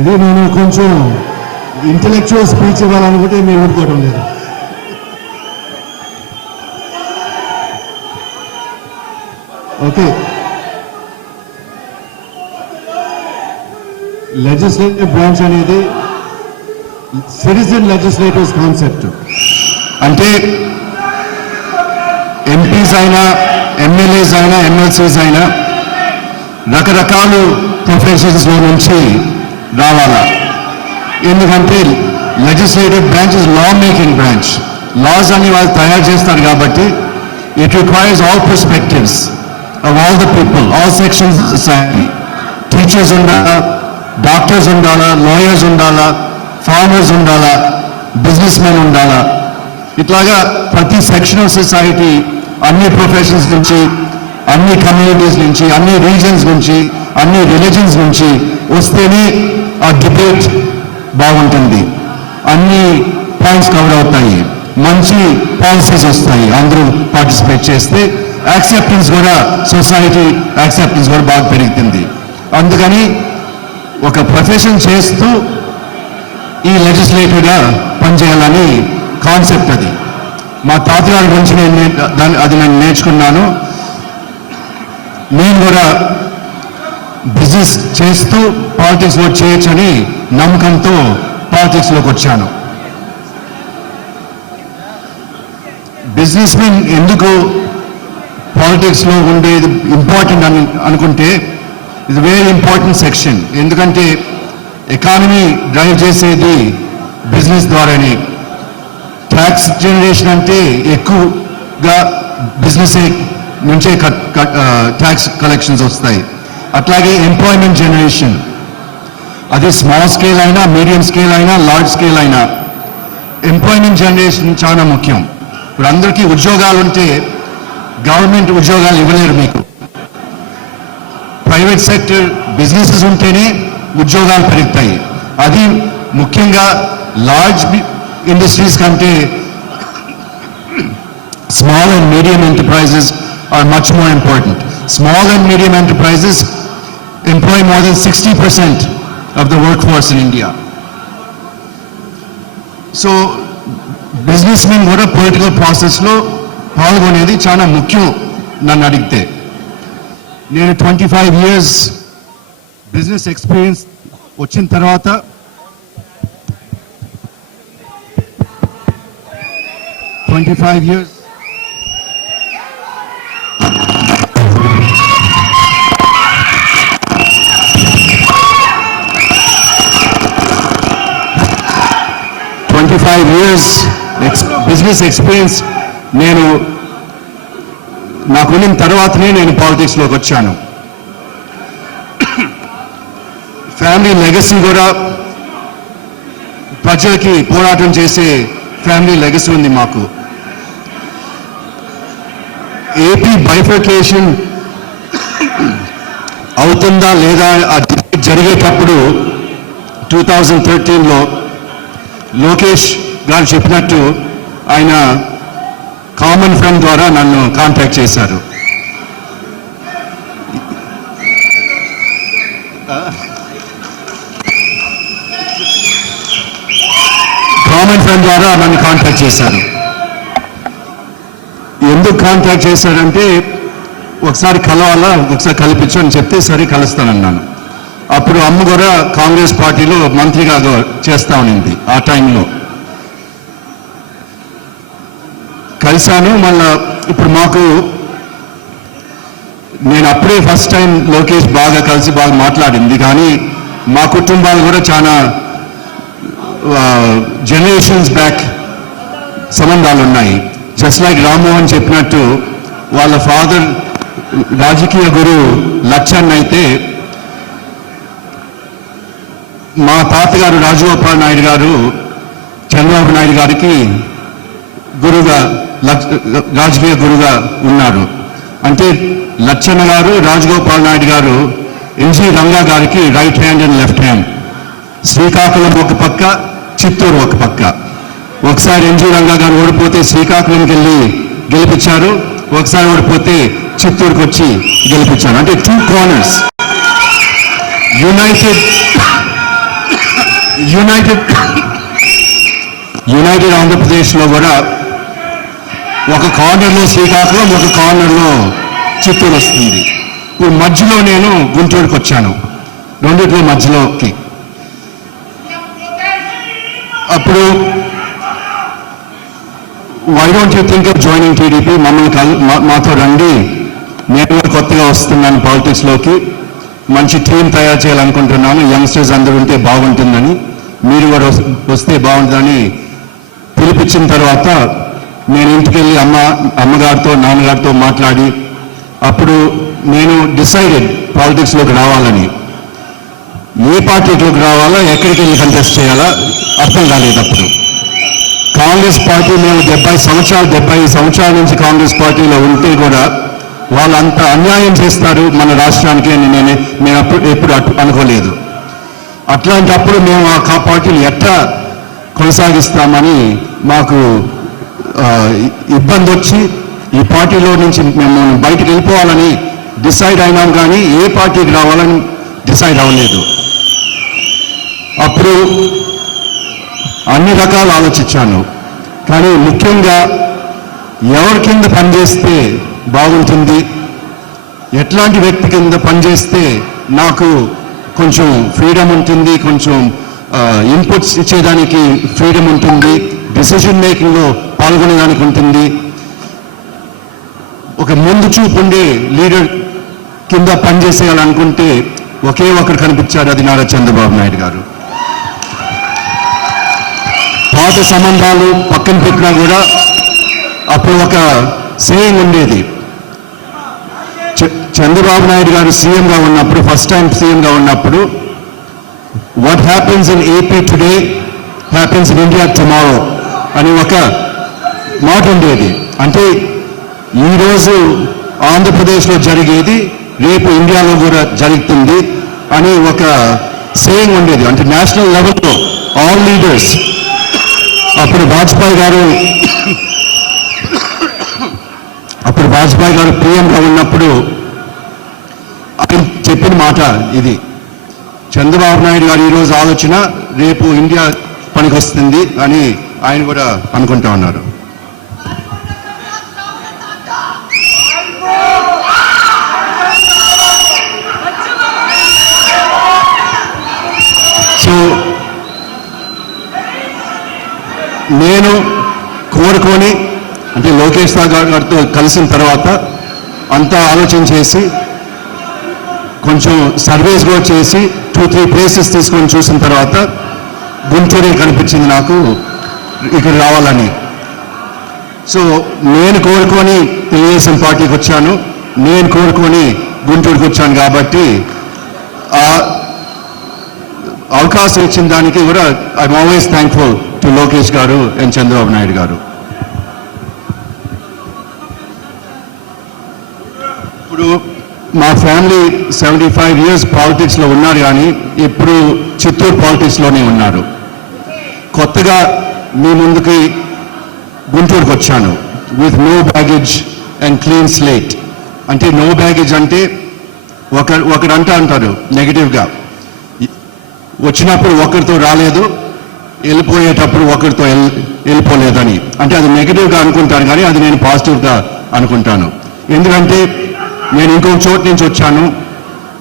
ఇది నేను కొంచెం ఇంటెలెక్చువల్ స్పీచ్ ఇవ్వాలనుకుంటే మీరు ఊరుకోవడం లేదు. ఓకే, లెజిస్లేటివ్ బ్రాంచ్ అనేది సిటిజన్ లెజిస్లేటివ్స్ కాన్సెప్ట్. అంటే ఎంపీస్ అయినా, ఎమ్మెల్యేస్ అయినా, ఎమ్మెల్సీస్ అయినా రకరకాల ప్రొఫెషన్స్లో నుంచి రావాలా. ఎందుకంటే legislative branch is law making branch. Laws అని వాళ్ళు తయారు చేస్తారు కాబట్టి it requires all perspectives of all the people, all sections of society. Teachers ఉండాలా, డాక్టర్స్ ఉండాలా, లాయర్స్ ఉండాలా, ఫార్మర్స్ ఉండాలా, బిజినెస్ మెన్ ఉండాలా. ఇట్లాగా ప్రతి సెక్షన్ ఆఫ్ సొసైటీ, అన్ని ప్రొఫెషన్స్ నుంచి, అన్ని కమ్యూనిటీస్ నుంచి, అన్ని రీజన్స్ నుంచి, అన్ని రిలీజన్స్ నుంచి వస్తేనే ఆ డిబేట్ బాగుంటుంది. అన్ని పాయింట్స్ కవర్ అవుతాయి, మంచి పాలసీస్ వస్తాయి. అందరూ పార్టిసిపేట్ చేస్తే యాక్సెప్టెన్స్ కూడా, సొసైటీ యాక్సెప్టెన్స్ కూడా బాగా పెరుగుతుంది. అందుకని ఒక ప్రొఫెషన్ చేస్తూ ఈ లెజిస్లేటివ్గా పనిచేయాలని కాన్సెప్ట్. అది మా తాతగారి గురించి నేను నేర్చుకున్నాను. నేను కూడా బిజినెస్ చేస్తూ పాలిటిక్స్లో చేయొచ్చని నమ్మకంతో పాలిటిక్స్లోకి వచ్చాను. బిజినెస్ మెన్ ఎందుకు పాలిటిక్స్లో ఉండేది ఇంపార్టెంట్ అని అనుకుంటే, ఇది వెరీ ఇంపార్టెంట్ సెక్షన్. ఎందుకంటే ఎకానమీ డ్రైవ్ చేసేది బిజినెస్ ద్వారానే. ట్యాక్స్ జనరేషన్ అంటే ఎక్కువగా బిజినెస్ నుంచే ట్యాక్స్ కలెక్షన్స్ వస్తాయి. అట్లాగే ఎంప్లాయ్మెంట్ జనరేషన్, అది స్మాల్ స్కేల్ అయినా, మీడియం స్కేల్ అయినా, లార్జ్ స్కేల్ అయినా ఎంప్లాయ్మెంట్ జనరేషన్ చాలా ముఖ్యం. ఇప్పుడు అందరికీ ఉద్యోగాలు ఉంటే గవర్నమెంట్ ఉద్యోగాలు ఇవ్వలేరు మీకు. ప్రైవేట్ సెక్టర్ బిజినెసెస్ ఉంటేనే ఉద్యోగాలు పెరుగుతాయి. అది ముఖ్యంగా లార్జ్ ఇండస్ట్రీస్ కంటే small and medium enterprises are much more important. Small and medium enterprises employ more than 60% of the workforce in India. So, businessmen కూడా పొలిటికల్ ప్రాసెస్లో పాల్గొనేది చాలా ముఖ్యం నన్ను అడిగితే. నేను 25 years బిజినెస్ ఎక్స్పీరియన్స్ వచ్చిన తర్వాత 25 years బిజినెస్ ఎక్స్పీరియన్స్ నాకు ఉన్న తర్వాతనే నేను పాలిటిక్స్లోకి వచ్చాను. ఫ్యామిలీ లెగసీ కూడా, ప్రజలకి పోరాటం చేసే ఫ్యామిలీ లెగసీ ఉంది మాకు. ఏపీ బైఫర్కేషన్ అవుతుందా లేదా జరిగేటప్పుడు 2013లో లోకేష్ గారు చెప్పినట్టు ఆయన కామన్ ఫ్రెండ్ ద్వారా నన్ను కాంటాక్ట్ చేశారు. ఎందుకు కాంటాక్ట్ చేశారంటే, ఒకసారి కలవాలా, ఒకసారి కల్పించు అని చెప్తే సరే కలుస్తానన్నాను. అప్పుడు అమ్మ కూడా కాంగ్రెస్ పార్టీలో మంత్రిగా చేస్తా ఉన్నింది. ఆ టైంలో కలిశాను. మళ్ళా ఇప్పుడు నేను అప్పుడే ఫస్ట్ టైం లోకేష్ బాగా కలిసి బాగా మాట్లాడింది. కానీ మా కుటుంబాలు కూడా చాలా జనరేషన్స్ బ్యాక్ సంబంధాలు ఉన్నాయి. జస్ట్ లైక్ రామ్మోహన్ చెప్పినట్టు వాళ్ళ ఫాదర్ రాజకీయ గురువు లచ్చన్ అయితే, మా తాతగారు రాజగోపాల్ నాయుడు గారు చంద్రబాబు నాయుడు గారికి గురుగా, రాజకీయ గురుగా ఉన్నారు. అంటే లచ్చన్న గారు, రాజగోపాల్ నాయుడు గారు ఎన్జి రంగా గారికి right hand and left hand. Srikakulam ఒక పక్క, చిత్తూరు ఒక పక్క. ఒకసారి ఎన్జి రంగా గారు ఓడిపోతే శ్రీకాకుళంకి వెళ్ళి గెలిపించారు, ఒకసారి ఓడిపోతే చిత్తూరుకు వచ్చి గెలిపించారు. అంటే 2 కార్నర్స్ యునైటెడ్ యునైటెడ్ ఆంధ్రప్రదేశ్లో కూడా ఒక కార్నర్లో శ్రీకాకుళం, ఒక కార్నర్లో చిత్తూరు వస్తుంది. ఇప్పుడు మధ్యలో నేను గుంటూరుకి వచ్చాను, రెండిట్లో మధ్యలోకి. అప్పుడు why don't you think of joining TDP, మమ్మల్ని మాతో రండి, నేను కూడా కొత్తగా వస్తున్నాను పాలిటిక్స్లోకి, మంచి టీం తయారు చేయాలనుకుంటున్నాను, యంగ్స్టర్స్ అందరూ ఉంటే బాగుంటుందని, మీరు కూడా వస్తే బాగుంటుందని పిలిపించిన తర్వాత నేను ఇంటికి వెళ్ళి అమ్మగారితో నాన్నగారితో మాట్లాడి అప్పుడు నేను డిసైడెడ్ పాలిటిక్స్లోకి రావాలని. ఏ పార్టీలోకి రావాలా, ఎక్కడికి వెళ్ళి కంటెస్ట్ చేయాలా అర్థం కాలేదు. అప్పుడు కాంగ్రెస్ పార్టీ మేము 70 సంవత్సరాల నుంచి కాంగ్రెస్ పార్టీలో ఉంటే కూడా వాళ్ళు అంత అన్యాయం చేస్తారు మన రాష్ట్రానికి అని మేము ఎప్పుడు అనుకోలేదు. అట్లాంటప్పుడు మేము ఆ పార్టీని ఎట్లా కొనసాగిస్తామని మాకు ఇబ్బంది వచ్చి ఈ పార్టీలో నుంచి మేము బయటికి వెళ్ళిపోవాలని డిసైడ్ అయినాం, కానీ ఏ పార్టీకి రావాలని డిసైడ్ అవ్వలేదు. అప్పుడు అన్ని రకాలు ఆలోచించాను, కానీ ముఖ్యంగా ఎవరి కింద పనిచేస్తే బాగుంటుంది, ఎట్లాంటి వ్యక్తి కింద పనిచేస్తే నాకు కొంచెం ఫ్రీడమ్ ఉంటుంది, కొంచెం ఇన్పుట్స్ ఇచ్చేదానికి ఫ్రీడమ్ ఉంటుంది, డిసిషన్ మేకింగ్లో పాల్గొనేదానికి ఉంటుంది, ఒక ముందు చూపు ఉండే లీడర్ కింద పనిచేసేయాలనుకుంటే ఒకే ఒకరు కనిపించారు, అది నారా చంద్రబాబు నాయుడు గారు. పాత సంబంధాలు పక్కన పెట్టినా కూడా అప్పుడు ఒక సేయింగ్ ఉండేది, చంద్రబాబు నాయుడు గారు సీఎంగా ఉన్నప్పుడు, ఫస్ట్ టైం సీఎంగా ఉన్నప్పుడు, what happens in AP today happens in India tomorrow అని ఒక మాట ఉండేది. అంటే ఈరోజు ఆంధ్రప్రదేశ్లో జరిగేది రేపు ఇండియాలో కూడా జరుగుతుంది అని ఒక సేయింగ్ ఉండేది. అంటే నేషనల్ లెవెల్లో ఆల్ లీడర్స్, అప్పుడు వాజ్పేయి గారు పీఎంగా ఉన్నప్పుడు ఆయన చెప్పిన మాట ఇది, చంద్రబాబు నాయుడు గారు ఈరోజు ఆలోచన రేపు ఇండియా పనికి వస్తుంది అని ఆయన కూడా అనుకుంటా ఉన్నారు. సో నేను కోరుకొని, అంటే లోకేష్ గారితో కలిసిన తర్వాత అంతా ఆలోచన చేసి కొంచెం సర్వేస్ కూడా చేసి 2-3 ప్లేసెస్ తీసుకొని చూసిన తర్వాత గుంటూరే కనిపించింది నాకు ఇక్కడ రావాలని. సో నేను కోరుకొని తెలుగుదేశం పార్టీకి వచ్చాను, నేను కోరుకొని గుంటూరుకి వచ్చాను, కాబట్టి ఆ అవకాశం ఇచ్చిన దానికి కూడా I'm always thankful to Lokesh గారు అండ్ చంద్రబాబు నాయుడు గారు. ఇప్పుడు మా ఫ్యామిలీ 75 years పాలిటిక్స్లో ఉన్నారు, కానీ ఇప్పుడు చిత్తూరు పాలిటిక్స్లోనే ఉన్నారు. కొత్తగా మీ ముందుకి గుంటూరుకు వచ్చాను with no baggage and clean slate. అంటే నో బ్యాగేజ్ అంటే ఒకరంతా అంటారు నెగిటివ్గా, వచ్చినప్పుడు ఒకరితో రాలేదు, వెళ్ళిపోయేటప్పుడు ఒకరితో వెళ్ళిపోలేదని. అంటే అది నెగిటివ్గా అనుకుంటాను, కానీ అది నేను పాజిటివ్గా అనుకుంటాను. ఎందుకంటే నేను ఇంకొక చోటు నుంచి వచ్చాను,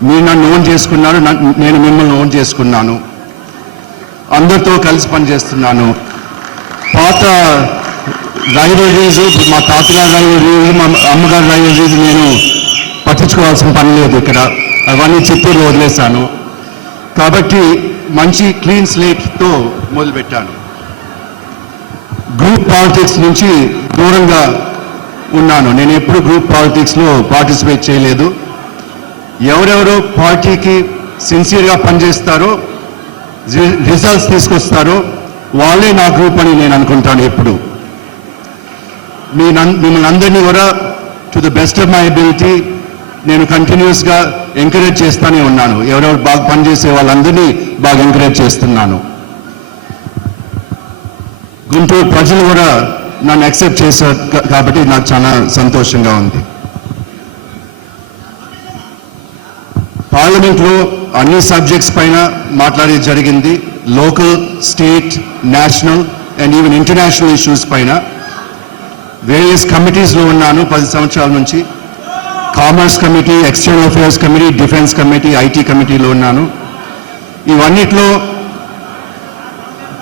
మీరు నన్ను ఓన్ చేసుకున్నారు, నేను మిమ్మల్ని ఓన్ చేసుకున్నాను, అందరితో కలిసి పనిచేస్తున్నాను. పాత రైవలరీస్, మా తాతగారి రైవలరీస్, మా అమ్మగారి రైవలరీస్ నేను పట్టించుకోవాల్సిన పని లేదు ఇక్కడ, అవన్నీ చిత్తూరులో వదిలేశాను. కాబట్టి మంచి క్లీన్ స్లేట్తో మొదలుపెట్టాను. గ్రూప్ పాలిటిక్స్ నుంచి దూరంగా ఉన్నాను, నేను ఎప్పుడు గ్రూప్ పాలిటిక్స్లో పార్టిసిపేట్ చేయలేదు. ఎవరెవరో పార్టీకి సిన్సియర్గా పనిచేస్తారో, రిజల్ట్స్ తీసుకొస్తారో వాళ్ళే నా గ్రూప్ అని నేను అనుకుంటాను. ఎప్పుడు మిమ్మల్ని అందరినీ కూడా to the best of my ability నేను కంటిన్యూస్గా ఎంకరేజ్ చేస్తూనే ఉన్నాను. ఎవరెవరు బాగా పనిచేసే వాళ్ళందరినీ బాగా ఎంకరేజ్ చేస్తున్నాను. గుంటూరు ప్రజలు కూడా నన్ను యాక్సెప్ట్ చేశారు కాబట్టి నాకు చాలా సంతోషంగా ఉంది. పార్లమెంట్లో అన్ని సబ్జెక్ట్స్ పైన మాట్లాడేది జరిగింది. Local, state, national and even international issues పైన. వేరియస్ కమిటీస్లో ఉన్నాను 10 సంవత్సరాల నుంచి. Commerce committee, external affairs committee, defence committee, IT కమిటీలో ఉన్నాను. ఇవన్నిట్లో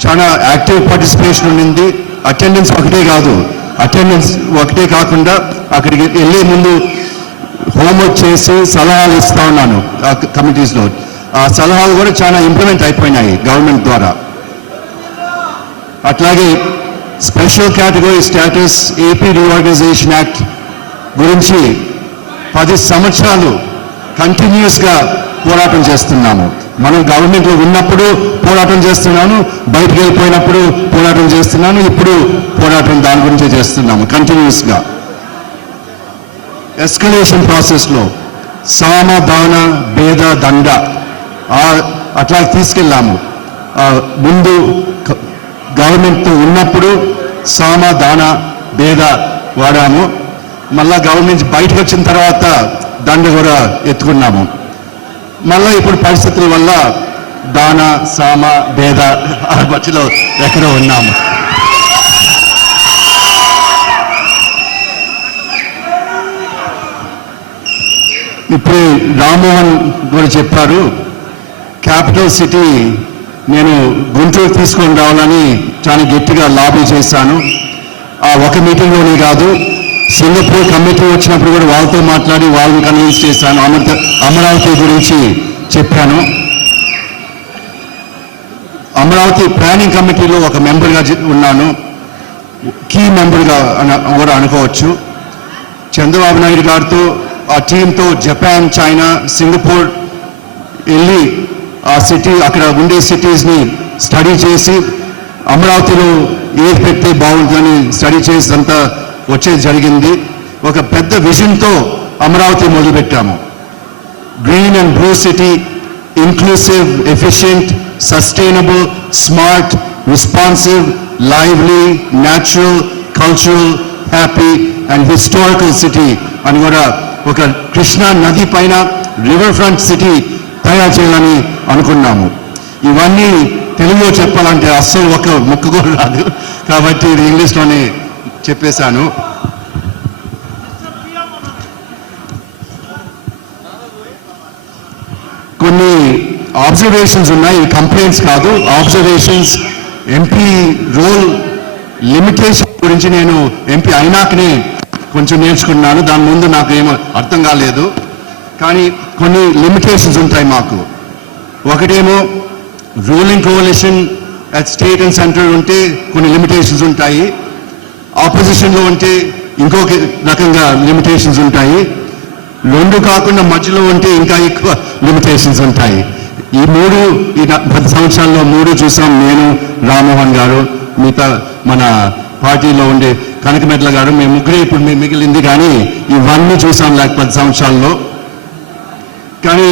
చాలా యాక్టివ్ పార్టిసిపేషన్ ఉండింది. అటెండెన్స్ ఒకటే కాకుండా అక్కడికి వెళ్ళే ముందు హోంవర్క్ చేసి సలహాలు ఇస్తూ ఉన్నాను ఆ కమిటీస్లో. ఆ సలహాలు కూడా చాలా ఇంప్లిమెంట్ అయిపోయినాయి గవర్నమెంట్ ద్వారా. అట్లాగే special category status AP reorganisation act గురించి 10 సంవత్సరాలు కంటిన్యూస్గా పోరాటం చేస్తున్నాము. మనం గవర్నమెంట్లో ఉన్నప్పుడు పోరాటం చేస్తున్నాను, బయటకు వెళ్ళిపోయినప్పుడు పోరాటం చేస్తున్నాను, ఇప్పుడు పోరాటం దాని గురించే చేస్తున్నాము కంటిన్యూస్గా. ఎస్కలేషన్ ప్రాసెస్లో సామ, దాన, భేద, దండ అట్లా తీసుకెళ్ళాము. ముందు గవర్నమెంట్తో ఉన్నప్పుడు సామ, దాన, భేద వాడాము. మళ్ళా గవర్నమెంట్ బయటకు వచ్చిన తర్వాత దండ కూడా ఎత్తుకున్నాము. మళ్ళీ ఇప్పుడు పరిస్థితుల వల్ల దాన, సామ, భేద ఆ మధ్యలో ఎక్కడో ఉన్నాము. ఇప్పుడే రామ్మోహన్ కూడా చెప్పారు, క్యాపిటల్ సిటీ నేను గుంటూరు తీసుకొని రావాలని చాలా గట్టిగా లాబీ చేశాను. ఆ ఒక మీటింగ్లోనే కాదు, సింగపూర్ కమిటీ వచ్చినప్పుడు కూడా వాళ్ళతో మాట్లాడి వాళ్ళని కన్విన్స్ చేశాను. అమరావతి గురించి చెప్పాను. అమరావతి ప్లానింగ్ కమిటీలో ఒక మెంబర్గా ఉన్నాను, కీ మెంబర్గా కూడా అనుకోవచ్చు. చంద్రబాబు నాయుడు గారితో ఆ టీంతో జపాన్, చైనా, సింగపూర్ వెళ్ళి ఆ సిటీ అక్కడ ఉండే సిటీస్ని స్టడీ చేసి అమరావతిలో ఏది పెడితే బాగుంటుందని స్టడీ చేసి అంతా వచ్చేది జరిగింది. ఒక పెద్ద విజన్తో అమరావతి మొదలుపెట్టాము. Green and blue city, inclusive, efficient, sustainable, smart, responsive, lively, natural, cultural, happy and historical city అని కూడా ఒక కృష్ణా నది పైన రివర్ ఫ్రంట్ సిటీ తయారు చేయాలని అనుకున్నాము. ఇవన్నీ తెలుగులో చెప్పాలంటే అస్సలు ఒక ముక్క కూడా రాదు, కాబట్టి ఇది ఇంగ్లీష్లోనే చెప్పేశాను. కొన్ని ఆబ్జర్వేషన్స్ ఉన్నాయి, కంప్లైంట్స్ కాదు, ఆబ్జర్వేషన్స్. ఎంపీ రోల్ లిమిటేషన్ గురించి నేను ఎంపీ అయినాకనే కొంచెం నేర్చుకున్నాను. దాని ముందు నాకు ఏమో అర్థం కాలేదు. కానీ కొన్ని లిమిటేషన్స్ ఉంటాయి మాకు. ఒకటేమో ruling కోalition at state and central ఉంటే కొన్ని లిమిటేషన్స్ ఉంటాయి, ఆపోజిషన్లో ఉంటే ఇంకొక రకంగా లిమిటేషన్స్ ఉంటాయి, రెండు కాకుండా మధ్యలో ఉంటే ఇంకా ఎక్కువ లిమిటేషన్స్ ఉంటాయి. ఈ 10 సంవత్సరాల్లో 3 చూసాం. నేను, రామ్మోహన్ గారు, మిగతా మన పార్టీలో ఉండే కనకమెట్ల గారు, మేము ముగ్గురే ఇప్పుడు మిగిలింది. కానీ ఇవన్నీ చూసాం 10 సంవత్సరాల్లో. కానీ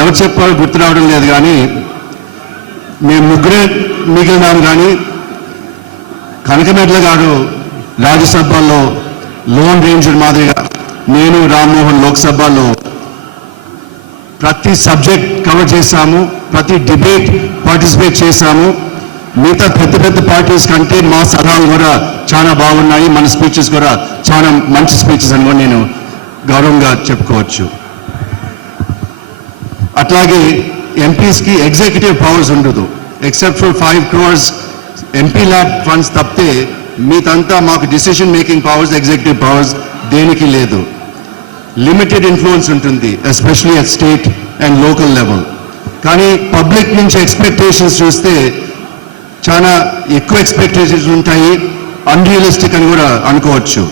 ఎవరు చెప్పారో గుర్తు రావడం లేదు. కానీ మేము ముగ్గురే మిగిలినాం. కానీ కనకమెట్ల గారు రాజ్యసభలో లోన్ రేంజర్ మాదిరిగా, నేను రామ్మోహన్ లోక్సభలో ప్రతి సబ్జెక్ట్ కవర్ చేశాము, ప్రతి డిబేట్ పార్టిసిపేట్ చేశాము. మిగతా పెద్ద పార్టీస్ కంటే మా సలహాలు కూడా చాలా బాగున్నాయి, మన స్పీచెస్ కూడా చాలా మంచి స్పీచెస్ అని కూడా నేను గౌరవంగా చెప్పుకోవచ్చు. అట్లాగే ఎంపీస్కి ఎగ్జిక్యూటివ్ పవర్స్ ఉండదు. Except for 5 crores MP lab funds తప్పితే మీతంతా మాకు decision making powers, executive powers దేనికి లేదు. లిమిటెడ్ ఇన్ఫ్లుయెన్స్ ఉంటుంది, especially at state and local level. కానీ పబ్లిక్ నుంచి ఎక్స్పెక్టేషన్స్ చూస్తే చాలా ఎక్కువ ఎక్స్పెక్టేషన్స్ ఉంటాయి, అన్రియలిస్టిక్ అని కూడా అనుకోవచ్చు.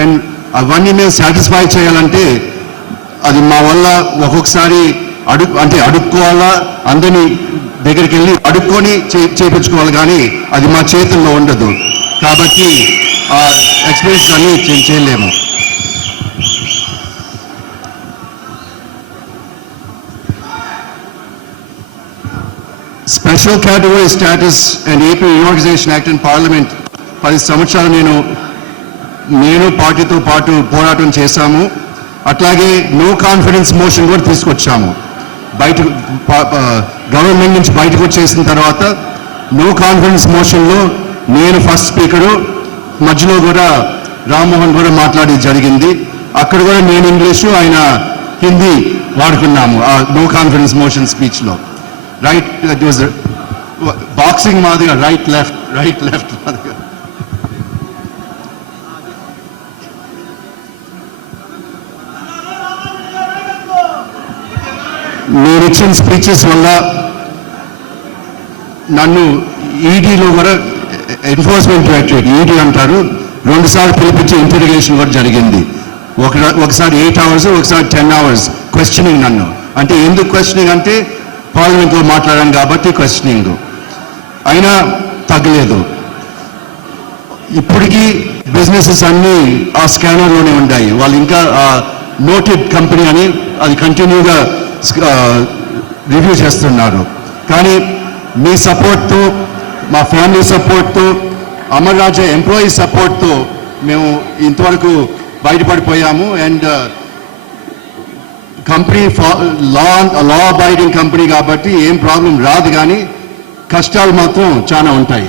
అండ్ అవన్నీ మేము సాటిస్ఫై చేయాలంటే అది మా వల్ల ఒక్కొక్కసారి అడుక్కోవాలా, అందరినీ దగ్గరికి వెళ్ళి అడుక్కొని చేయించుకోవాలి, కానీ అది మా చేతుల్లో ఉండదు. కాబట్టి ఆ ఎక్స్పీరియన్స్ అన్నీ చేయలేము. Special category status and AP reorganisation act and parliament 10 సంవత్సరాలు నేను నేను పార్టీతో పాటు పోరాటం చేశాము. అట్లాగే నో కాన్ఫిడెన్స్ మోషన్ కూడా తీసుకొచ్చాము. బయట గవర్నమెంట్ నుంచి బయటకు వచ్చేసిన తర్వాత నో కాన్ఫిడెన్స్ మోషన్లో నేను ఫస్ట్ స్పీకరు, మధ్యలో కూడా రామ్మోహన్ కూడా మాట్లాడేది జరిగింది. అక్కడ కూడా నేను ఇంగ్లీషు, ఆయన హిందీ వాడుకున్నాము ఆ నో కాన్ఫిడెన్స్ మోషన్ స్పీచ్లో. రైట్, దట్ వాజ్ బాక్సింగ్ మాదిగా రైట్ లెఫ్ట్ మాదిగా. నేను ఇచ్చిన స్పీచెస్ వల్ల నన్ను ఈడీలో కూడా, ఎన్ఫోర్స్మెంట్ డైరెక్టరేట్ ఈడీ అంటారు, 2 సార్లు పిలిపించి ఇంటర్రోగేషన్ కూడా జరిగింది. ఒకసారి 8 hours, ఒకసారి 10 hours క్వశ్చనింగ్ నన్ను. అంటే ఎందుకు క్వశ్చనింగ్ అంటే పార్లమెంట్లో మాట్లాడాను కాబట్టి క్వశ్చనింగ్. అయినా తగ్గలేదు. ఇప్పటికీ బిజినెసెస్ అన్నీ ఆ స్కానర్లోనే ఉన్నాయి. వాళ్ళు ఇంకా నోటెడ్ కంపెనీ అని అది కంటిన్యూగా రివ్యూ చేస్తున్నారు. కానీ మీ సపోర్ట్తో, మా ఫ్యామిలీ సపోర్ట్తో, అమర్ రాజా ఎంప్లాయీ సపోర్ట్తో మేము ఇంతవరకు బయటపడిపోయాము. And company law abiding company కాబట్టి ఏం ప్రాబ్లం రాదు, కానీ కష్టాలు మాత్రం చాలా ఉంటాయి.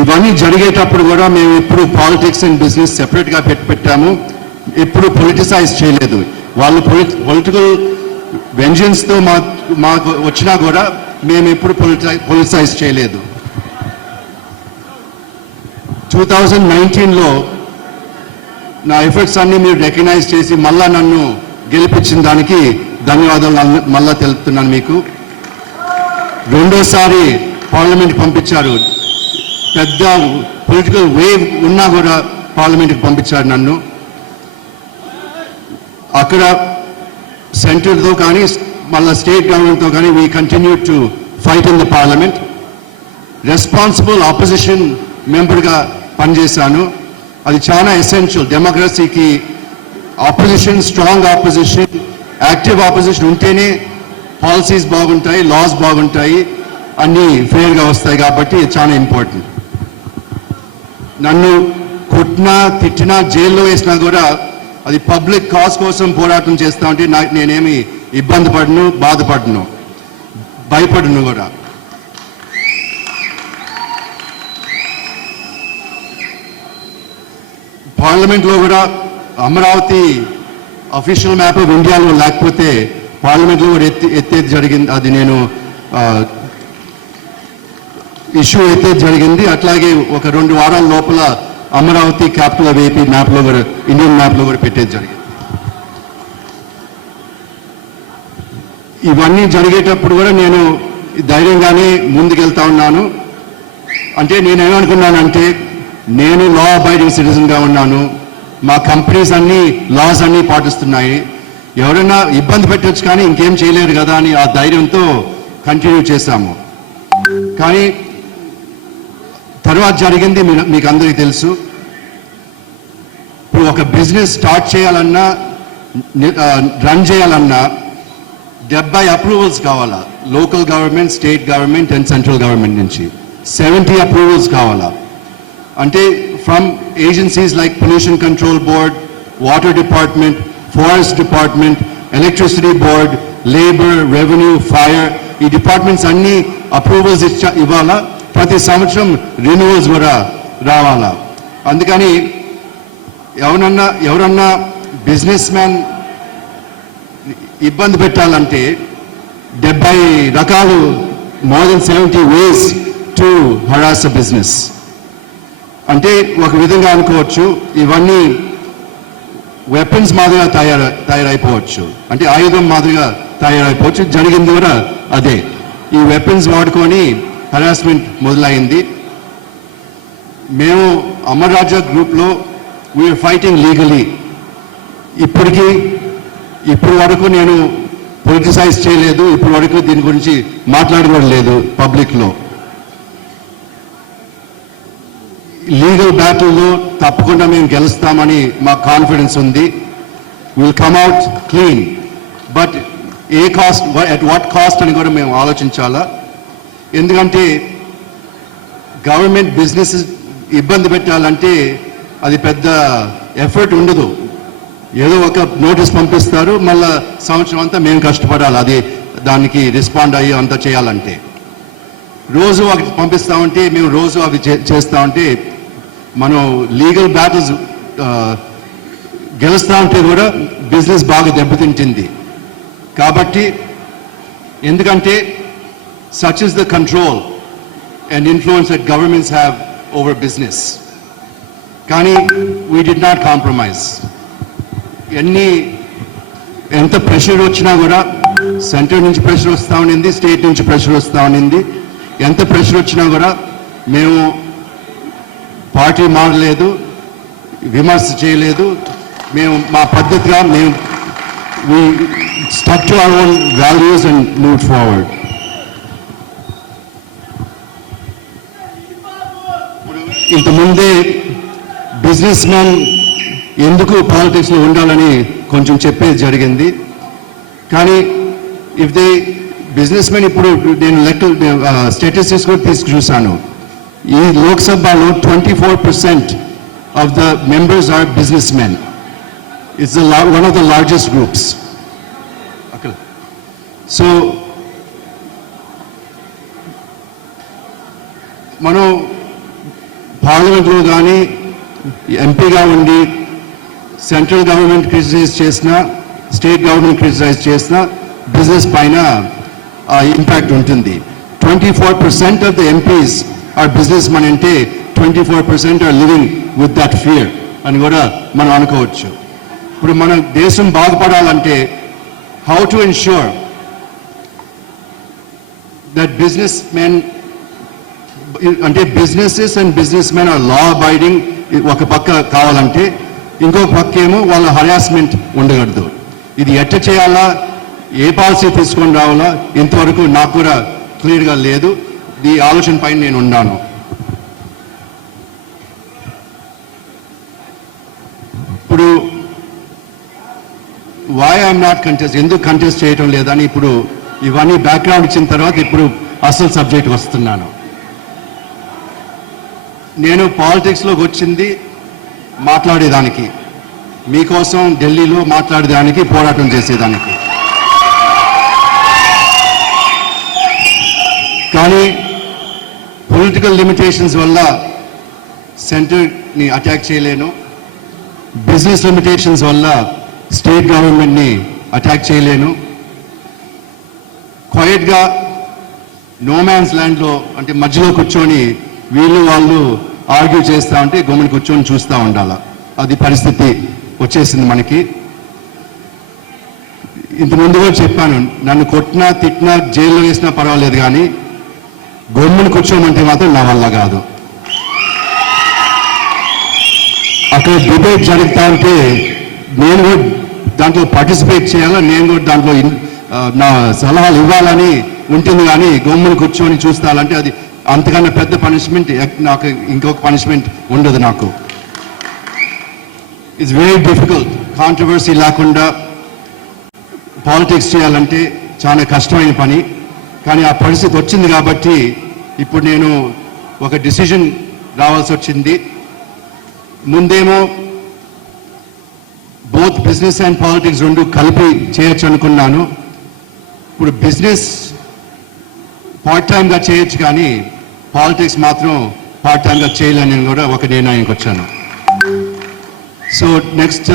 ఇవన్నీ జరిగేటప్పుడు కూడా మేము ఎప్పుడు పాలిటిక్స్ అండ్ బిజినెస్ సెపరేట్గా పెట్టాము. ఎప్పుడు పొలిటిసైజ్ చేయలేదు. వాళ్ళు పొలిటికల్ వెంజన్స్తో మాకు వచ్చినా కూడా మేము ఎప్పుడు పొలిటిసైజ్ చేయలేదు. 2019లో నా ఎఫర్ట్స్ అన్ని మీరు రికగ్నైజ్ చేసి మళ్ళా నన్ను గెలిపించిన దానికి ధన్యవాదాలు మళ్ళా తెలుపుతున్నాను మీకు. రెండోసారి పార్లమెంట్కి పంపించారు. పెద్ద పొలిటికల్ వేవ్ ఉన్నా కూడా పార్లమెంట్కి పంపించారు నన్ను. అక్కడ సెంట్రల్తో కానీ మళ్ళీ స్టేట్ గవర్నమెంట్తో కానీ we continue to fight in the parliament. Responsible opposition మెంబర్గా పనిచేశాను. అది చాలా ఎసెన్షియల్ డెమోక్రసీకి. Opposition, strong opposition, active opposition ఉంటేనే పాలసీస్ బాగుంటాయి, లాస్ బాగుంటాయి, అన్నీ ఫెయిర్గా వస్తాయి. కాబట్టి చాలా ఇంపార్టెంట్. నన్ను కొట్టినా, తిట్టినా, జైల్లో వేసినా కూడా అది పబ్లిక్ కాజ్ కోసం పోరాటం చేస్తా ఉంటే నేనేమి ఇబ్బంది పడను, బాధపడను, భయపడను కూడా. పార్లమెంట్లో కూడా అమరావతి అఫీషియల్ మ్యాప్ ఆఫ్ ఇండియాలో లేకపోతే పార్లమెంట్లో కూడా ఎత్తేది జరిగింది. అది నేను ఇష్యూ ఎత్తేది జరిగింది. అట్లాగే ఒక 2 వారాల లోపల అమరావతి క్యాపిటల్ ఆఫ్ ఏపీ మ్యాప్లో కూడా, ఇండియన్ మ్యాప్లో కూడా పెట్టేది జరిగింది. ఇవన్నీ జరిగేటప్పుడు కూడా నేను ధైర్యంగానే ముందుకెళ్తా ఉన్నాను. అంటే నేనేమనుకున్నానంటే, నేను లా అబైడింగ్ సిటిజన్గా ఉన్నాను, మా కంపెనీస్ అన్నీ లాస్ అన్నీ పాటిస్తున్నాయి, ఎవరైనా ఇబ్బంది పెట్టచ్చు కానీ ఇంకేం చేయలేరు కదా అని ఆ ధైర్యంతో కంటిన్యూ చేశాము. కానీ తర్వాత జరిగింది మీకు అందరికీ తెలుసు. ఇప్పుడు ఒక బిజినెస్ స్టార్ట్ చేయాలన్నా, రన్ చేయాలన్నా 70 అప్రూవల్స్ కావాలా. Local government, state government and central government నుంచి 70 అప్రూవల్స్ కావాలా. అంటే from agencies like pollution control board, water department, forest department, electricity board, labour, revenue, fire, ఈ డిపార్ట్మెంట్స్ అన్ని అప్రూవల్స్ ఇవ్వాలా. ప్రతి సంవత్సరం రెన్యువల్స్ కూడా రావాలా. అందుకని ఎవరన్నా బిజినెస్ మ్యాన్ ఇబ్బంది పెట్టాలంటే 70 రకాలు, more than 70 ways to harass a business. అంటే ఒక విధంగా అనుకోవచ్చు, ఇవన్నీ వెపన్స్ మాదిరిగా తయారైపోవచ్చు, అంటే ఆయుధం మాదిరిగా తయారైపోవచ్చు. జరిగింది కూడా అదే. ఈ వెపన్స్ వాడుకొని హరాస్మెంట్ మొదలైంది. మేము అమర్ రాజా గ్రూప్లో వీఆర్ ఫైటింగ్ లీగలీ. ఇప్పుడు వరకు నేను పొలిటిసైజ్ చేయలేదు, ఇప్పుడు వరకు దీని గురించి మాట్లాడడం లేదు పబ్లిక్లో. లీగల్ బ్యాటిల్లో తప్పకుండా మేము గెలుస్తామని మాకు కాన్ఫిడెన్స్ ఉంది. Will come out clean. But A cost, at what cost అని కూడా మేము ఆలోచించాలా. ఎందుకంటే గవర్నమెంట్ బిజినెస్ ఇబ్బంది పెట్టాలంటే అది పెద్ద ఎఫర్ట్ ఉండదు. ఏదో ఒక నోటీస్ పంపిస్తారు, మళ్ళా సంవత్సరం అంతా మేము కష్టపడాలి అది దానికి రెస్పాండ్ అయ్యి అంతా చేయాలంటే. రోజు అవి పంపిస్తామంటే మేము రోజు అవి చేస్తామంటే మనం లీగల్ బ్యాటిల్స్ గెలుస్తూ ఉంటే కూడా బిజినెస్ బాగా దెబ్బతింటుంది. కాబట్టి ఎందుకంటే such is the control and influence that governments have over business. కానీ we did not compromise. ఎంత ప్రెషర్ వచ్చినా కూడా సెంటర్ నుంచి ప్రెషర్ వస్తూ ఉండింది, స్టేట్ నుంచి ప్రెషర్ వస్తూ ఉండింది. ఎంత ప్రెషర్ వచ్చినా కూడా మేము పార్టీ మారలేదు, విమర్శ చేయలేదు. మేము మా పద్ధతిగా మేము we stuck to our own values and moved forward. ఇంతకుముందే బిజినెస్ మ్యాన్ ఎందుకు పాలిటిక్స్లో ఉండాలని కొంచెం చెప్పేది జరిగింది. కానీ ఇఫ్ దే బిజినెస్ మ్యాన్ ఇప్పుడు నేను స్టాటిస్టిక్స్ కూడా తీసుకు చూశాను. ఈ లోక్సభలో 24% of the members are business men. It's one of the largest groups. So మనం పార్లమెంట్లో కానీ ఎంపీగా ఉండి సెంట్రల్ గవర్నమెంట్ క్రిటిసైజ్ చేసినా, స్టేట్ గవర్నమెంట్ క్రిటిసైజ్ చేసినా బిజినెస్ పైన ఇంపాక్ట్ ఉంటుంది. 24% of the MPs are business men అంటే 24% are living with that fear అని కూడా మనం అనుకోవచ్చు. ఇప్పుడు మన దేశం బాగుపడాలంటే how to ensure that business men అంటే businesses and business men are law abiding ఒక పక్క కావాలంటే, ఇంకొక పక్క ఏమో వాళ్ళ హరాస్మెంట్ ఉండకూడదు. ఇది ఎట్ట చేయాలా, ఏ పాలసీ తీసుకొని రావాలా ఇంతవరకు నాకు కూడా క్లియర్గా లేదు. ఈ ఆలోచన పైన నేను ఉన్నాను. ఇప్పుడు వై ఐఎమ్ నాట్ కంటెస్ట్, ఎందుకు కంటెస్ట్ చేయటం లేదని ఇప్పుడు ఇవన్నీ బ్యాక్గ్రౌండ్ ఇచ్చిన తర్వాత ఇప్పుడు అసలు సబ్జెక్ట్ వస్తున్నాను. నేను పాలిటిక్స్లోకి వచ్చింది మాట్లాడేదానికి, మీకోసం ఢిల్లీలో మాట్లాడేదానికి, పోరాటం చేసేదానికి. కానీ పొలిటికల్ లిమిటేషన్స్ వల్ల సెంటర్ని అటాక్ చేయలేను, బిజినెస్ లిమిటేషన్స్ వల్ల స్టేట్ గవర్నమెంట్ని అటాక్ చేయలేను. క్వైట్గా నో మ్యాన్స్ ల్యాండ్లో అంటే మధ్యలో కూర్చొని వీళ్ళు వాళ్ళు ఆర్గ్యూ చేస్తూ ఉంటే గమ్మున కూర్చొని చూస్తూ ఉండాలి. అది పరిస్థితి వచ్చేసింది మనకి. ఇంతకుముందు కూడా చెప్పాను, నన్ను కొట్టినా తిట్టినా జైల్లో వేసినా పర్వాలేదు, కానీ గమ్మున కూర్చోమంటే మాత్రం నా వల్ల కాదు. అక్కడ డిబేట్ జరుగుతూ ఉంటే నేను కూడా దాంట్లో పార్టిసిపేట్ చేయాలా, నేను కూడా దాంట్లో నా సలహాలు ఇవ్వాలని ఉంటుంది. కానీ గమ్మున కూర్చొని చూస్తానంటే అది అంతకన్నా పెద్ద పనిష్మెంట్ నాకు ఇంకొక పనిష్మెంట్ ఉండదు. నాకు ఇట్స్ వెరీ డిఫికల్ట్. కాంట్రవర్సీ లేకుండా పాలిటిక్స్ చేయాలంటే చాలా కష్టమైన పని. కానీ ఆ పరిస్థితి వచ్చింది కాబట్టి ఇప్పుడు నేను ఒక డిసిజన్ రావాల్సి వచ్చింది. ముందేమో బోత్ బిజినెస్ అండ్ పాలిటిక్స్ రెండు కలిపి చేయొచ్చు అనుకున్నాను. ఇప్పుడు బిజినెస్ పార్ట్ టైంగా చేయొచ్చు, కానీ పాలిటిక్స్ మాత్రం పార్ట్ టైంగా చేయలేని కూడా ఒక నిర్ణయానికి వచ్చాను. సో నెక్స్ట్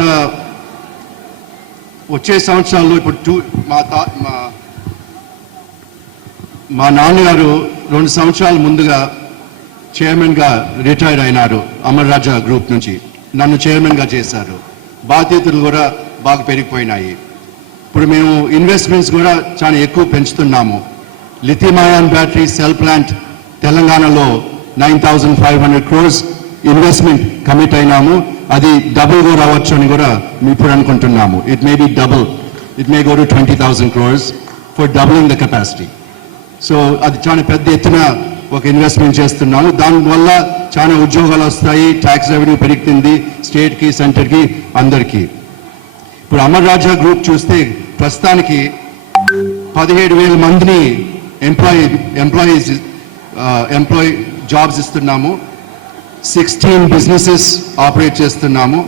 వచ్చే సంవత్సరాల్లో ఇప్పుడు మా నాన్నగారు 2 సంవత్సరాల ముందుగా చైర్మన్గా రిటైర్ అయినారు అమర్ రాజా గ్రూప్ నుంచి. నన్ను చైర్మన్గా చేశారు. బాధ్యతలు కూడా బాగా పెరిగిపోయినాయి. ఇప్పుడు మేము ఇన్వెస్ట్మెంట్స్ కూడా చాలా ఎక్కువ పెంచుతున్నాము. Lithium ion battery cell plant తెలంగాణలో 9,500 crores ఇన్వెస్ట్మెంట్ కమిట్ అయినాము. అది డబుల్ కూడా అవ్వచ్చు అని కూడా ఇప్పుడు అనుకుంటున్నాము. It may be double, it may go to 20,000 crores for doubling the capacity. So అది చాలా పెద్ద ఎత్తున ఒక ఇన్వెస్ట్మెంట్ చేస్తున్నాము. దానివల్ల చాలా ఉద్యోగాలు వస్తాయి, ట్యాక్స్ రెవెన్యూ పెరుగుతుంది స్టేట్కి, సెంటర్కి, అందరికీ. ఇప్పుడు అమర్ రాజా గ్రూప్ చూస్తే ప్రస్తుతానికి 17,000 మందిని ఎంప్లాయీ జాబ్స్ ఇస్తున్నాము. 16 బిజినెసెస్ ఆపరేట్ చేస్తున్నాము.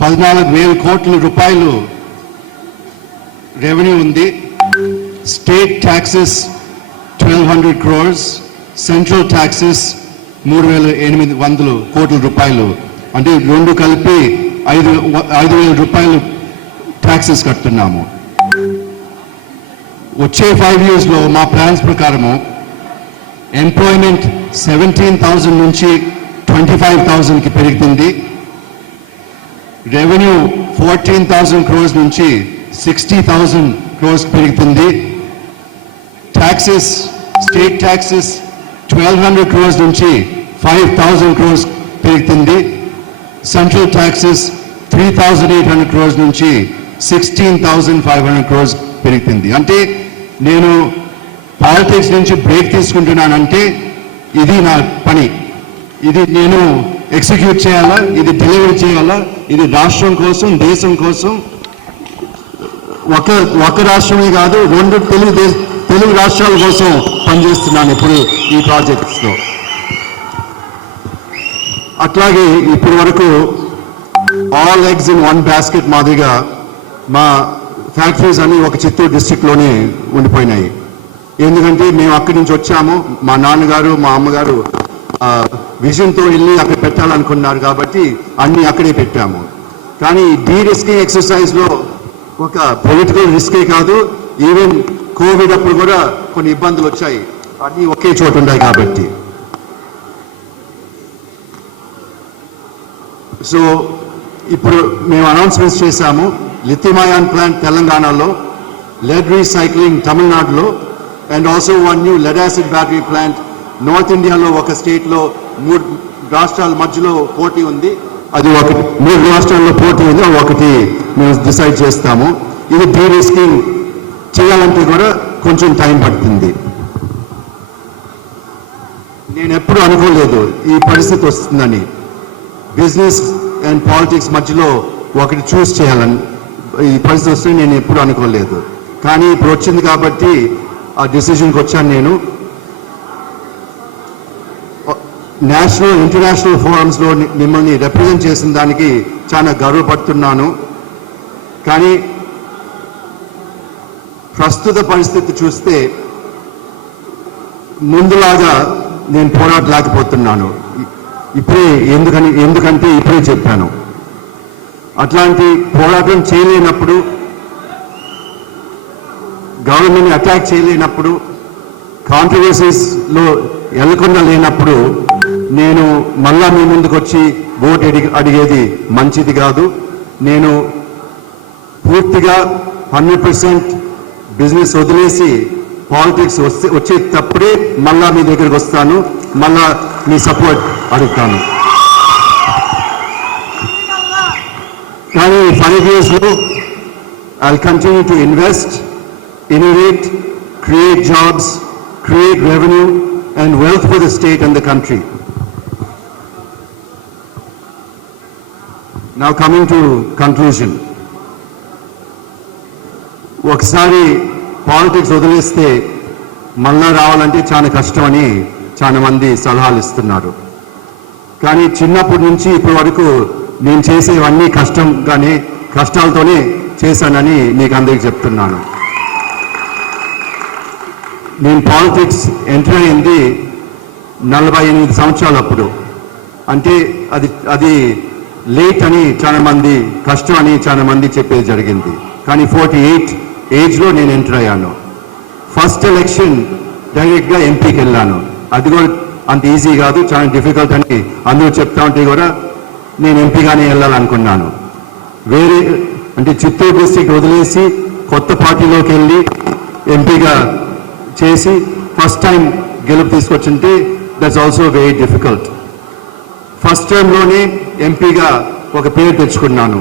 14,000 కోట్ల రూపాయలు రెవెన్యూ ఉంది. State taxes 1,200 crores, central taxes 3,800 కోట్ల రూపాయలు, అంటే రెండు కలిపి 5,000 రూపాయలు ట్యాక్సెస్ కడుతున్నాము. వచ్చే 5 yearsలో మా ప్లాన్స్ ప్రకారము ఎంప్లాయ్మెంట్ 17,000 నుంచి 25,000కి పెరుగుతుంది. రెవెన్యూ 14,000 crores నుంచి 60,000 crores పెరుగుతుంది. ట్యాక్సెస్, స్టేట్ ట్యాక్సెస్ 1,200 crores నుంచి 5,000 crores పెరుగుతుంది. సెంట్రల్ ట్యాక్సెస్ 3,800 crores నుంచి 16,500 crores పెరుగుతుంది. అంటే నేను పాలిటిక్స్ నుంచి బ్రేక్ తీసుకుంటున్నానంటే ఇది నా పని, ఇది నేను ఎగ్జిక్యూట్ చేయాలా, ఇది డెలివరీ చేయాలా, ఇది రాష్ట్రం కోసం, దేశం కోసం. ఒక రాష్ట్రమే కాదు, 2 తెలుగు రాష్ట్రాల కోసం పనిచేస్తున్నాను ఇప్పుడు ఈ ప్రాజెక్ట్స్లో. అట్లాగే ఇప్పటి వరకు all eggs in one basket మాదిరిగా మా ఫ్యాక్టరీస్ అన్ని ఒక చిత్తూరు డిస్ట్రిక్ట్లోనే ఉండిపోయినాయి. ఎందుకంటే మేము అక్కడి నుంచి వచ్చాము, మా నాన్నగారు మా అమ్మగారు విజన్తో వెళ్ళి అక్కడ పెట్టాలనుకున్నారు కాబట్టి అన్నీ అక్కడే పెట్టాము. కానీ డీ రిస్కింగ్ ఎక్సర్సైజ్లో ఒక పొలిటికల్ రిస్కే కాదు, ఈవెన్ కోవిడ్ అప్పుడు కూడా కొన్ని ఇబ్బందులు వచ్చాయి, అన్నీ ఒకే చోటు ఉన్నాయి కాబట్టి. సో ఇప్పుడు మేము అనౌన్స్మెంట్స్ చేశాము. లిథియం అయాన్ ప్లాంట్ తెలంగాణలో, lead recycling తమిళనాడులో, and also 1 new lead acid battery plant north ఇండియాలో ఒక స్టేట్లో 3 రాష్ట్రాల మధ్యలో పోటీ ఉంది. అది 3 రాష్ట్రాల్లో పోటీ ఉంది, ఒకటి మేము డిసైడ్ చేస్తాము. ఇది డీ రిస్కింగ్ చేయాలంటే కూడా కొంచెం టైం పడుతుంది. నేను ఎప్పుడు అనుకోలేదు ఈ పరిస్థితి వస్తుందని. బిజినెస్ అండ్ పాలిటిక్స్ మధ్యలో ఒకటి చూస్ చేయాలని ఈ పరిస్థితి వస్తుంది నేను ఎప్పుడు అనుకోలేదు. కానీ ఇప్పుడు వచ్చింది కాబట్టి ఆ డిసిషన్కి వచ్చాను. నేను నేషనల్ ఇంటర్నేషనల్ ఫోరమ్స్లో మిమ్మల్ని రిప్రజెంట్ చేసిన దానికి చాలా గర్వపడుతున్నాను. కానీ ప్రస్తుత పరిస్థితి చూస్తే ముందులాగా నేను పోరాడలేకపోతున్నాను. ఇప్పుడే ఎందుకంటే ఇప్పుడే చెప్పాను, అట్లాంటి పోరాటం చేయలేనప్పుడు, గవర్నమెంట్ని అటాక్ చేయలేనప్పుడు, కాంట్రవర్సీస్లో వెళ్ళకుండా లేనప్పుడు నేను మళ్ళా మీ ముందుకు వచ్చి ఓట్ అడిగేది మంచిది కాదు. నేను పూర్తిగా 100% బిజినెస్ వదిలేసి పాలిటిక్స్ వచ్చేటప్పుడే మళ్ళా మీ దగ్గరికి వస్తాను, మళ్ళా మీ సపోర్ట్ అడుగుతాను. కానీ 5 yearsలో I'll continue to invest, innovate, create jobs, create revenue and wealth for the state and the country. Now coming to conclusion. ఒకసారి పాలిటిక్స్ వదిలేస్తే మళ్ళా రావాలంటే చాలా కష్టమని చాలా మంది సలహాలు ఇస్తున్నారు. కానీ చిన్నప్పటి నుంచి ఇప్పటి వరకు నేను చేసేవన్నీ కష్టాలతోనే చేశానని మీకు అందరికీ చెప్తున్నాను. నేను పాలిటిక్స్ ఎంటర్ అయింది 48 సంవత్సరాలు అప్పుడు. అంటే అది లేట్ అని చాలా మంది, కష్టం అని చాలా మంది చెప్పేది జరిగింది. కానీ 48 ఏజ్లో నేను ఎంటర్ అయ్యాను. ఫస్ట్ ఎలక్షన్ డైరెక్ట్గా ఎంపీకి వెళ్ళాను. అది కూడా అంత ఈజీ కాదు, చాలా డిఫికల్ట్ అని అందరూ చెప్తా ఉంటే కూడా నేను ఎంపీగానే వెళ్ళాలనుకున్నాను. అంటే చిత్తూరు డిస్ట్రిక్ట్ వదిలేసి కొత్త పార్టీలోకి వెళ్ళి ఎంపీగా చేసి ఫస్ట్ టైం గెలుపు తీసుకొచ్చుంటే that's also very difficult. First టైంలోనే ఎంపీగా ఒక పేరు తెచ్చుకున్నాను,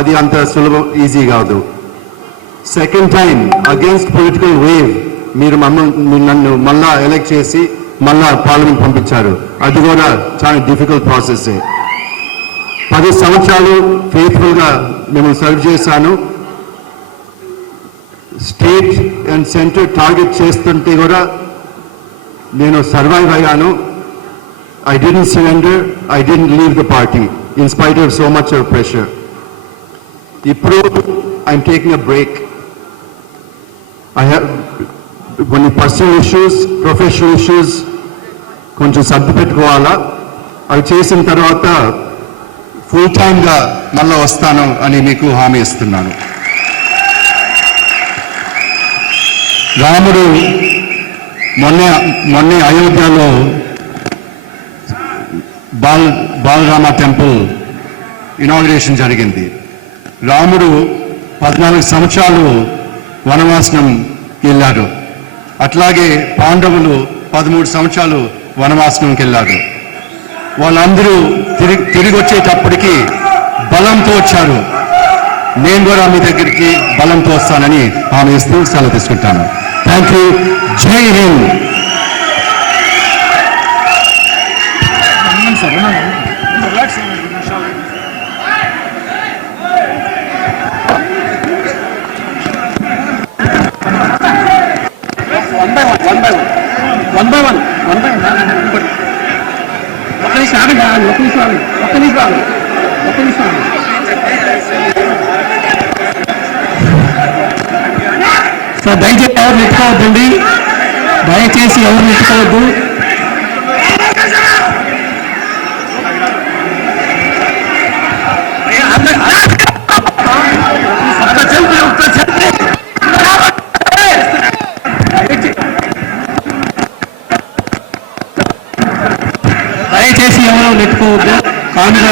అది అంత సులభం, ఈజీ కాదు. Second time against political wave మీరు నన్ను మళ్ళా ఎలక్ట్ చేసి మళ్ళా పార్లమెంట్ పంపించారు, అది కూడా చాలా డిఫికల్ట్ ప్రాసెస్. 10 సంవత్సరాలు ఫెయిత్ఫుల్గా మిమ్మల్ని సర్వ్ చేశాను. స్టేట్ అండ్ సెంటర్ టార్గెట్ చేస్తుంటే కూడా నేను సర్వైవ్ అయ్యాను. I didn't surrender, I didn't leave the party, in spite of so much of pressure. Ippudu, I'm taking a break. I have కొన్ని పర్సనల్ ఇష్యూస్, ప్రొఫెషనల్ ఇష్యూస్ కొంచెం సర్దు పెట్టుకోవాలా. అవి చేసిన తర్వాత ఫుల్ టైమ్గా మళ్ళీ వస్తాను అని మీకు హామీ ఇస్తున్నాను. రాముడు మొన్నే అయోధ్యలో బాలరామ టెంపుల్ ఇనాగ్రేషన్ జరిగింది. రాముడు 14 సంవత్సరాలు వనవాసనం వెళ్ళారు. అట్లాగే పాండవులు 13 సంవత్సరాలు వనవాసనంకి వెళ్ళారు. వాళ్ళందరూ తిరిగి వచ్చేటప్పటికి బలంతో వచ్చారు. నేను కూడా మీ దగ్గరికి బలంతో వస్తానని హామీ ఇస్తూ సెలవు తీసుకుంటాను. Thank you. జై హింద్. One by one. సార్ దయచేసి ఎవరు నెట్టుకోవద్దండి, దయచేసి ఎవరు నెట్టుకోవద్దు. దయచేసి ఎవరు నెట్టుకోవద్దు. కానుక